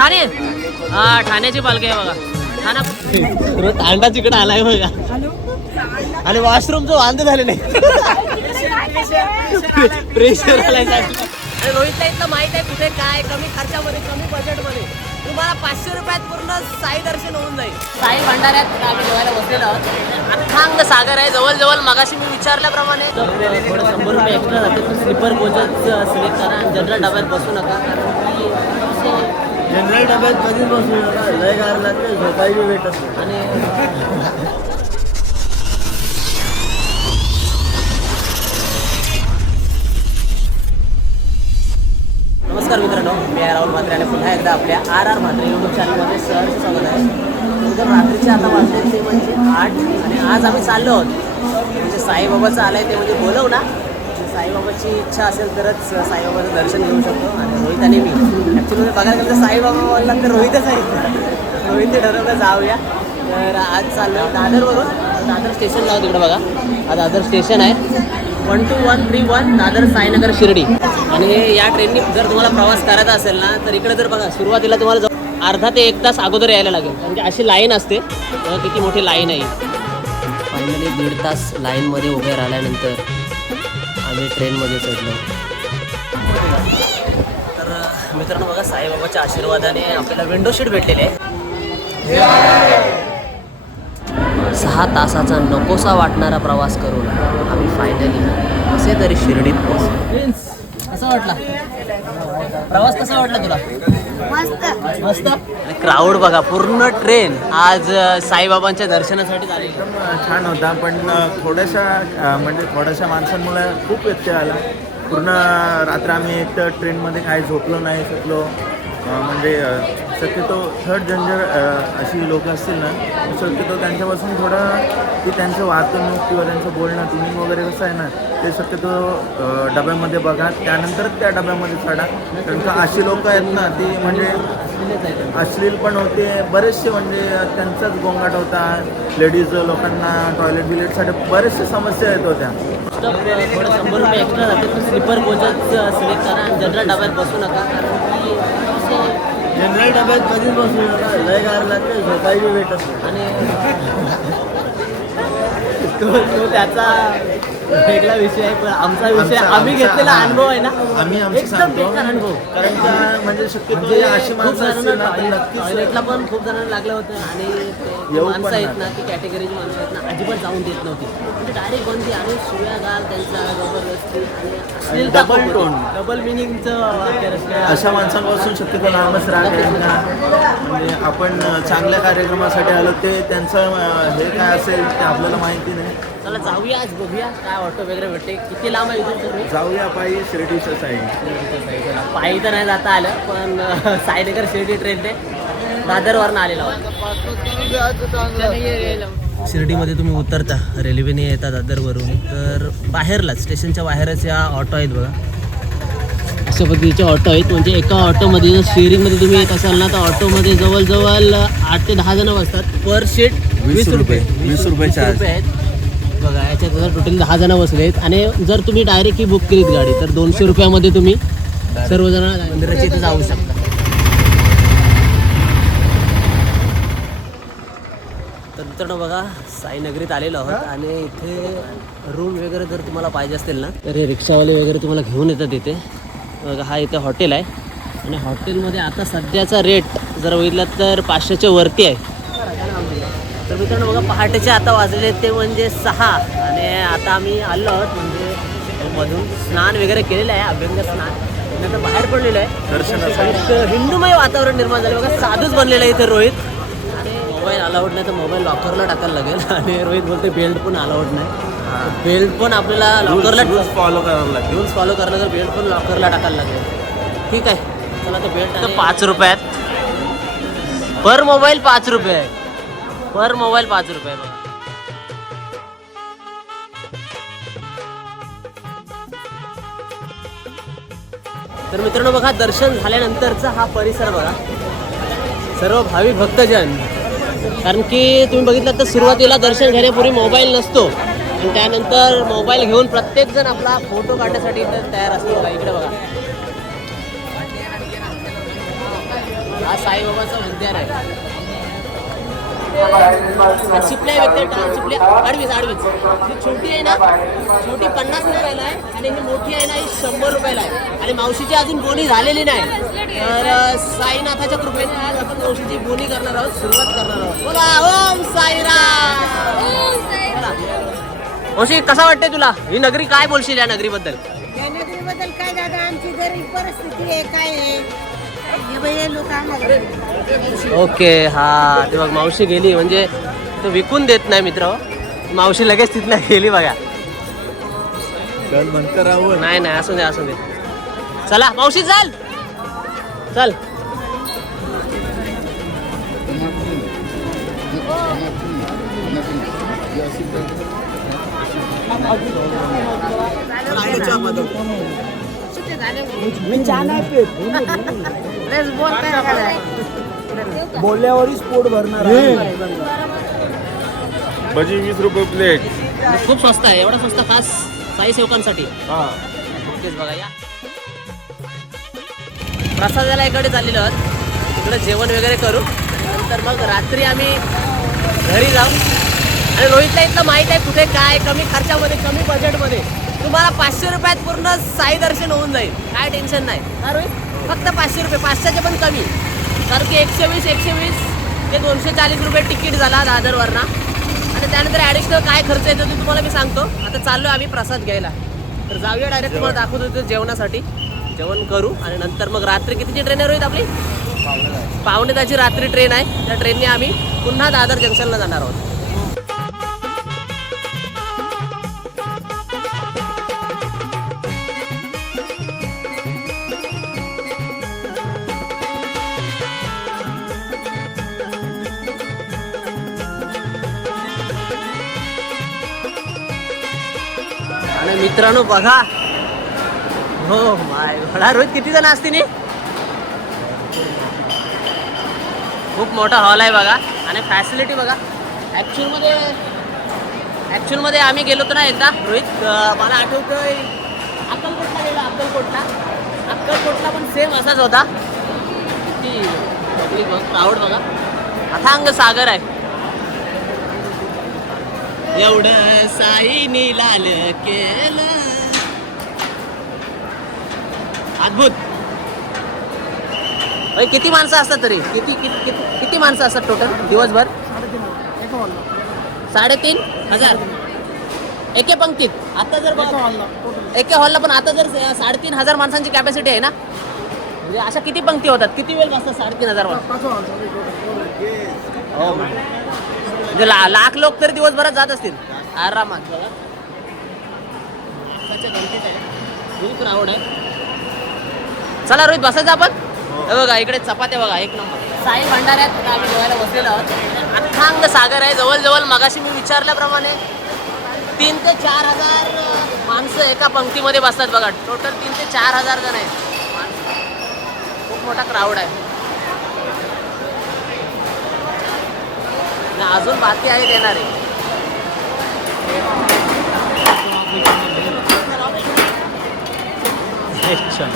ठाणे. हा ठाण्याची पालखी आहे बघा. ठाणा तांडा तिकडे आलाय बघा. आणि वॉशरूमचं वांदे झाले नाही. प्रेशर आलाय रोहितला इथलं माहीत आहे कुठे काय कमी खर्चामध्ये कमी बजेटमध्ये तुम्हाला पाचशे रुपयात पूर्ण साई दर्शन होऊन जाईल. साई भंडाऱ्यात आम्ही जेवायला बसलेलो आहोत. अथांग सागर आहे. जवळ मगाशी मी विचारल्याप्रमाणे थोडं शंभर रुपये एक्स्ट्रा जाते. स्लीपर कोचच सिलेक्ट करा आणि जनरल डब्यात बसू नका. जनरल डब्यात कधीच बसू नका. लय गार लागते झोपायची भेटत नाही. आणि नमस्कार मित्रांनो मी आहे राहुल म्हात्रे आणि पुन्हा एकदा आपल्या आर आर म्हात्रे यूट्यूब चॅनलमध्ये सहर्ष स्वागत आहे. एकदम रात्रीचे आता वाजले ते म्हणजे आठ आणि आज आम्ही चाललो आहोत. म्हणजे साईबाबाचं आलं आहे ते म्हणजे बोलव ना. साईबाबाची इच्छा असेल तरच साईबाबाचं दर्शन घेऊ शकतो. आणि रोहित आणि मी. ॲक्च्युली बघायला गेलं तर साईबाबा तर रोहितच आहे. रोहित ठरवलं जाऊया. तर आज चाललो दादरवरून दादर स्टेशन जाऊ तिकडे बघा. हा दादर स्टेशन आहे. One two one three one Dadar Sainagar Shirdi. आणि या ट्रेननी जर तुम्हाला प्रवास करायचा असेल ना तर इकडे जर बघा सुरुवातीला तुम्हाला जाऊ- अर्धा ते एक तास अगोदर यायला लागेल. कारण की अशी लाईन असते. किती मोठी लाईन आहे. फायनली दीड तास लाईनमध्ये उभे राहिल्यानंतर आम्ही ट्रेनमध्ये चढलो. तर मित्रांनो बघा साईबाबाच्या आशीर्वादाने आपल्याला विंडो शीट भेटलेली आहे. सहा तासाचा नकोसा वाटणारा प्रवास करून आम्ही फायनली कसे तरी शिर्डीत पोहोचलो. कसा वाटला? प्रवास कसा वाटला तुला? मस्त. मस्त. क्राऊड बघा पूर्ण ट्रेन आज साईबाबांच्या दर्शनासाठी झालेली. एकदम छान होता पण थोड्याशा म्हणजे थोड्याशा माणसांमुळे खूप व्यत्यय आला. पूर्ण रात्र आम्ही एक तर ट्रेनमध्ये काही झोपलो नाही शकलो. म्हणजे शक्यतो थर्ड जनजर अशी लोक असतील ना शक्यतो त्यांच्यापासून थोडा की त्यांचं वागणूक किंवा त्यांचं बोलणं ट्युनिंग वगैरे कसं आहे ना ते शक्यतो डब्यामध्ये बघा. त्यानंतरच त्या डब्यामध्ये चढा. कारण का अशी लोक आहेत ना ती म्हणजे अश्लील पण होते. बरेचसे म्हणजे त्यांचाच गोंगाट होता. लेडीज लोकांना टॉयलेट बिलेटसाठी बरेचसे समस्या येत होत्या. शंभर रुपये एक्स्ट्रा स्लीपर कोचच सिलेक्ट करा जनरल डब्यात बसू नका. कारण की जनरल डब्यात कधीच बसून लय गार लागते झोपायची भेटत आणि तो तो त्याचा वेगळा विषय आहे पण आमचा विषय आमचा- आम्ही आमचा- घेतलेला. अनुभव आहे ना आम्ही आमचं एकदम सांगतो. बेकार अनुभव कारण का म्हणजे शक्यतो म्हणजे अशी खूप माणसं असतील ना तर जणांना नक्कीच टॉयलेटला पण खूप जणांना लागलं होतं आणि ते- ते येऊ पण माणसं आहेत. ना ती कॅटेगरीची माणसं आहेत ना अजिबात जाऊन देत नव्हती म्हणजे डायरेक्ट बंदी आणि शिव्या गाल त्यांचा जबरदस्ती आणि अश्लीलता double खूप होती. tone. डबल मिनिंगचं वाक्य. अशा माणसांपासून शक्यतो लांबच राहायला म्हणजे आपण चांगल्या कार्यक्रमासाठी आलो ते त्यांचं अं, हे काय असेल ते आपल्याला माहिती नाही चला जाऊया आज बघूया काय ऑटो वगैरे भेटते किती लांब आहे इथून तुम्ही? जाऊया पाहिजे शिर्डीच्या साईड पायी तर नाही जाता आलं पण साईनगर शिर्डी ट्रेनने दादरवरनं आलेलो शिर्डीमध्ये तुम्ही उतरता रेल्वेने येता दादरवरून तर बाहेरलाच स्टेशनच्या बाहेरच या ऑटो आहेत बघा. अशा पद्धतीचे ऑटो आहेत म्हणजे एका ऑटोमध्ये जर शेअरिंगमध्ये तुम्ही येत असाल ना तर ऑटोमध्ये जवळजवळ आठ ते दहा जण बसतात. पर सीट वीस रुपये. वीस रुपये. रुपये आहेत. बघा याच्यात जर टोटल दहा जण बसले आहेत आणि जर तुम्ही डायरेक्ट ही बुक केलीत गाडी तर दोनशे रुपयामध्ये तुम्ही सर्वजण मंदिराच्या इथे जाऊ शकता. तर मित्रांनो बघा साईनगरीत आलेलो आहोत आणि इथे रूम वगैरे जर तुम्हाला पाहिजे असतील ना तर हे रिक्षावाले वगैरे तुम्हाला घेऊन येतात इथे. बघा हा इथे हॉटेल आहे. आणि हॉटेलमध्ये आता सध्याचा रेट जर बघितलं तर पाचशेच्या वरती आहे. तर मित्रांनो बघा पहाटेचे आता आहेत ते म्हणजे सहा. आणि आता आम्ही आलो आहोत म्हणजे मधून. स्नान वगैरे केलेलं आहे अभ्यंग स्नान. नंतर बाहेर पडलेलो आहे. दर्शनासाठी. हिंदूमय वातावरण निर्माण झालं. बघा साधूच बनलेलं आहे इथे रोहित. आणि मोबाईल अलाउड नाही तर मोबाईल लॉकरला टाकायला लागेल. आणि रोहित बोलते बेल्ट पण अलाउड नाही. बेल्ट पण आपल्याला लॉकरला फॉलो करावं लागेल. रूल्स फॉलो करणं तर बेल्ट पण लॉकरला टाकायला लागेल. ठीक आहे. चला तर बेल्ट पाच रुपयात. पर मोबाईल पाच रुपये. आहे पर मोबाईल पाच रुपये. बघा तर मित्रांनो बघा दर्शन झाल्यानंतरचा हा परिसर बघा. सर्व भावी भक्तजन. कारण की तुम्ही बघितलं तर सुरुवातीला दर्शन घेण्यापूर्वी मोबाईल नसतो. आणि त्यानंतर मोबाईल घेऊन प्रत्येकजण आपला फोटो काढण्यासाठी इथं तयार असतो बघा इकडे बघा. हा साईबाबाचा उद्यान आहे. चिपल्या व्यक्ती चिपल्या अडवीस आडवीच ही छोटी आहे ना छोटी पन्नास राहिला आहे आणि ही मोठी आहे ना ही शंभर रुपयाला आहे. आणि मावशीची अजून बोनी झालेली नाही. तर साईनाथाच्या कृपेने आज आपण मावशीची बोनी करणार आहोत सुरुवात करणार आहोत. बोला ओम साईराम. मावशी कसा वाटते तुला? ही नगरी काय बोलशील या नगरीबद्दल? या नगरीबद्दल काय दादा? आमची गरीब परिस्थिती आहे काय आहे? हे हे ओके हा ते बघ मावशी गेली म्हणजे तो विकून देत नाही मित्र मावशी लगेच तिथला गेली बघा. चल नाही नाही असू दे असू दे. चला मावशी चाल. चल. बोलताय काय. बोलल्यावरच पोट भरणार भजी वीस रुपये प्लेट खूप स्वस्त आहे एवढा स्वस्त खास साई सेवकांसाठी. हा. बघा या. प्रसादाला इकडे चाललेलो आहोत. तिकडे जेवण वगैरे करू. नंतर मग रात्री आम्ही घरी जाऊ. आणि रोहितला इथलं माहीत आहे कुठे काय कमी खर्चामध्ये कमी बजेटमध्ये तुम्हाला पाचशे रुपयात पूर्ण साई दर्शन होऊन जाईल. काय टेन्शन नाही. हा रोहित फक्त पाचशे रुपये पाचशेचे पण कमी. कारण की एकशे वीस एकशे वीस ते दोनशे चाळीस रुपये तिकीट झाला दादरवरना. आणि त्यानंतर ॲडिशनल काय खर्च येतो ते तुम्हाला मी सांगतो. आता चाललो आम्ही प्रसाद घ्यायला. तर जाऊया डायरेक्ट तुम्हाला दाखवतो होतो जेवणासाठी. जेवण करू आणि नंतर मग रात्री कितीची ट्रेन आहे रोहित आपली? पावणे ताची रात्री ट्रेन आहे. त्या ट्रेनने आम्ही पुन्हा दादर जंक्शनला जाणार आहोत. आणि मित्रांनो बघा. हो माय मला रोहित किती जण असतील नी? खूप मोठा हॉल आहे बघा. आणि फॅसिलिटी बघा. ॲक्च्युअलमध्ये ॲक्च्युअलमध्ये आम्ही गेलो होतो ना एकदा. रोहित मला आठवतंय. अक्कलकोटला गेलो अक्कलकोटला. अक्कलकोटला पण सेम असाच होता. किती पब्लिक बघ क्राऊड बघा. अथांग सागर आहे. एवढं साईनी लाल केलं. अद्भुत. अय, किती माणसं असतात तरी? किती किती किती किती माणसं असतात टोटल दिवसभर? साडेतीन? हजार. एके पंक्तीत? आता जर बघ- एके हॉलला पण आता जर साडेतीन हजार माणसांची कॅपॅसिटी आहे ना? म्हणजे अशा किती पंक्ती होतात? किती वेळ बसतात साडेतीन हजार माणसं? हो म्हणजे ला लाख लोक तरी दिवसभरात जात असतील. आरामात. बघा आहे. चला रोहित बसायचं आपण? हे. बघा इकडे चपात्या बघा एक नंबर. साई भंडाऱ्यात आम्ही जेवायला बसलेलो आहोत. अथांग सागर आहे. जवळजवळ मगाशी मी विचारल्याप्रमाणे तीन ते चार हजार माणसं एका पंक्तीमध्ये बसतात बघा. टोटल तीन ते चार हजार जण आहेत. खूप मोठा क्राऊड आहे. आणि अजून बाकी आहेत येणारे अच्छा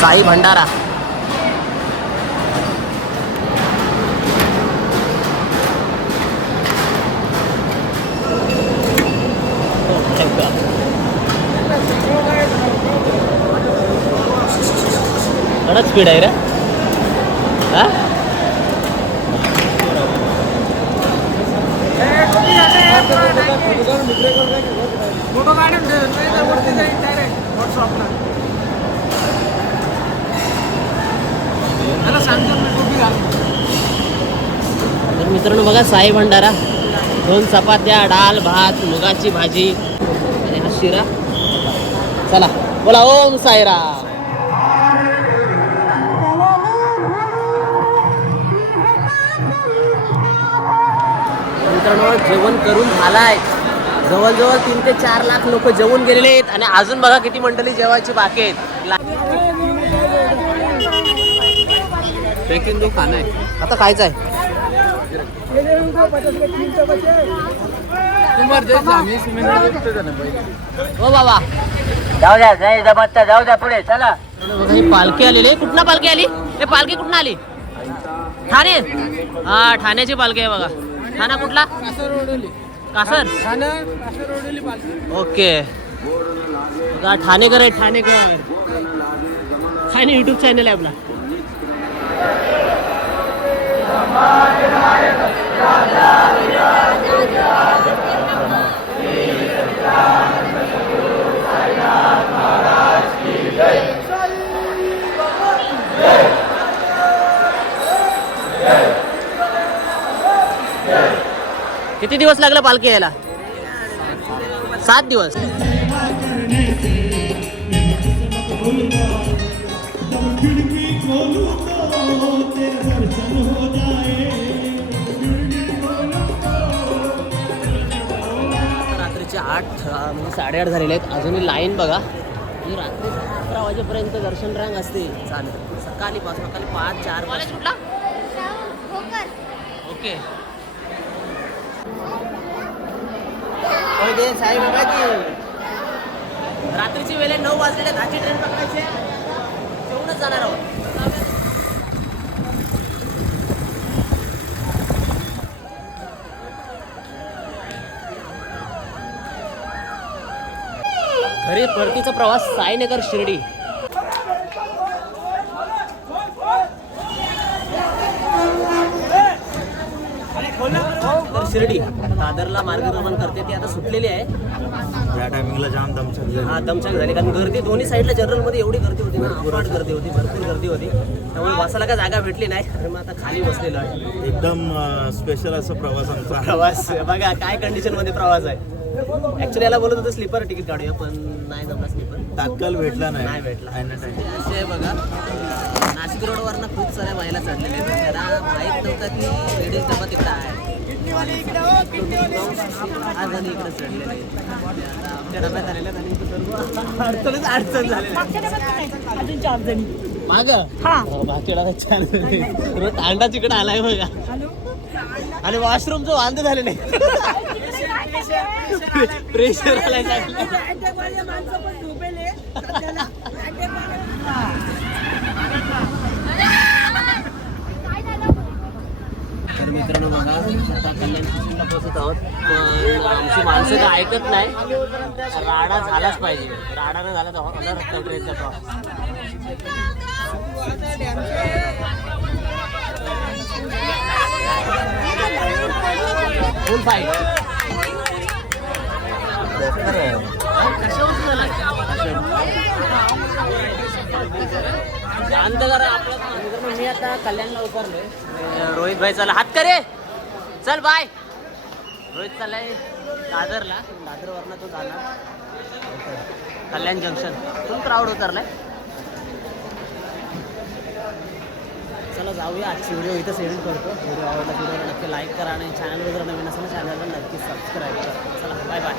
साई भंडारा. कडक स्पीड आहे रे. हा? फोटो काढून तर वरती जाईल डायरेक्ट व्हॉट्सअपला त्याला सांगतो मी टोपी घाल तर मित्रांनो बघा साई भंडारा दोन चपात्या डाल भात मुगाची भाजी आणि हा शिरा. चला बोला ओम साईराम. मित्रांनो जेवण करून झालाय. जवळजवळ तीन ते चार लाख लोक जेवून गेलेले आहेत आणि अजून बघा किती मंडळी जेवायची बाकी आहेत. ला- लेकिन जो खाना है आता खायचं आहे. हो बाबा. जाऊ द्या नाही जमत जाऊ द्या पुढे चला. ही पालखी आलेली आहे. कुठनं पालखी आली? हे पालखी कुठनं आली? ठाणे. हा ठाण्याची पालखी आहे बघा. ठाणा कुठला? कासर कासर? कासर ओके. बघा ठाणेकर आहे ठाणेकर ठाणे युट्यूब चॅनल आहे आपला. किती दिवस लागला पालखी यायला? सात दिवस. रात्रीचे आठ म्हणजे साडेआठ झालेले आहेत. अजूनही लाईन बघा. म्हणजे रात्री अकरा वाजेपर्यंत दर्शन रांग असते. चालेल. सकाळी पाच सकाळी पाच चार कुठला? ओके. दे साहेब की. रात्रीची वेळे नऊ वाजलेल्या दहाची ट्रेन पकडायची. जेवणच जाणार आहोत. घरी परतीचा प्रवास साईनगर शिर्डी तर शिर्डी दादरला मार्गक्रमण करते ती आता सुटलेली आहे. त्या टायमिंगला जाम दमछक झाली. हा दमछाक झाली. कारण गर्दी दोन्ही साईडला जनरलमध्ये एवढी गर्दी होती ना. अफाट गर्दी होती भरपूर गर्दी होती. त्यामुळे बसायला काय जागा भेटली नाही. आणि मग आता खाली बसलेलो आहे. एकदम स्पेशल असा प्रवास आमचा. प्रवास. बघा काय कंडिशनमध्ये प्रवास आहे. ऍक्च्युली याला बोलत होतं स्लीपर तिकीट काढूया पण नाही जमला स्लीपर तात्काळ भेटला नाही. नाही भेटला. असे आहे बघा. नाशिक रोडवरनं खूप साऱ्या महिला चढलेल्या आहेत. माहीत नव्हतं की लेडीज डबा तिकडं आहे. आज आणि इकडे. चढलेले आहेत. आता आमच्या डब्यात आलेल्या आहेत आणि इथं सर्व अडचणच अडचण झालेली माग बाकी डबा छान झाले तांडा तिकडे आलाय बघा. आणि वॉशरूम जो वांदे झालेले प्रेशर आलाय. चांगलं तर मित्रांनो बघा आता कल्याण स्टेशनला पोहोचत आहोत. पण आमची माणसं तर ऐकत नाही. राडा झालाच पाहिजे. राडा नाही झाला तर होणार रस्ता ट्रेनचा प्रवास फुल फाईट आपलं मित्रांनो, मी आता कल्याणला उतरलोय अं, रोहित भाई चला हात करे चल बाय. रोहित चाललाय दादरला. दादरवरनं तो जाणार. कल्याण जंक्शन. फुल क्राऊड उतरलाय. चला जाऊया. आजची व्हिडिओ इथं सेंड करतो. व्हिडिओ आवडला व्हिडिओला नक्की लाईक करा आणि चॅनलवर जर नवीन असेल चॅनलला नक्की सबस्क्राईब करा. चला बाय बाय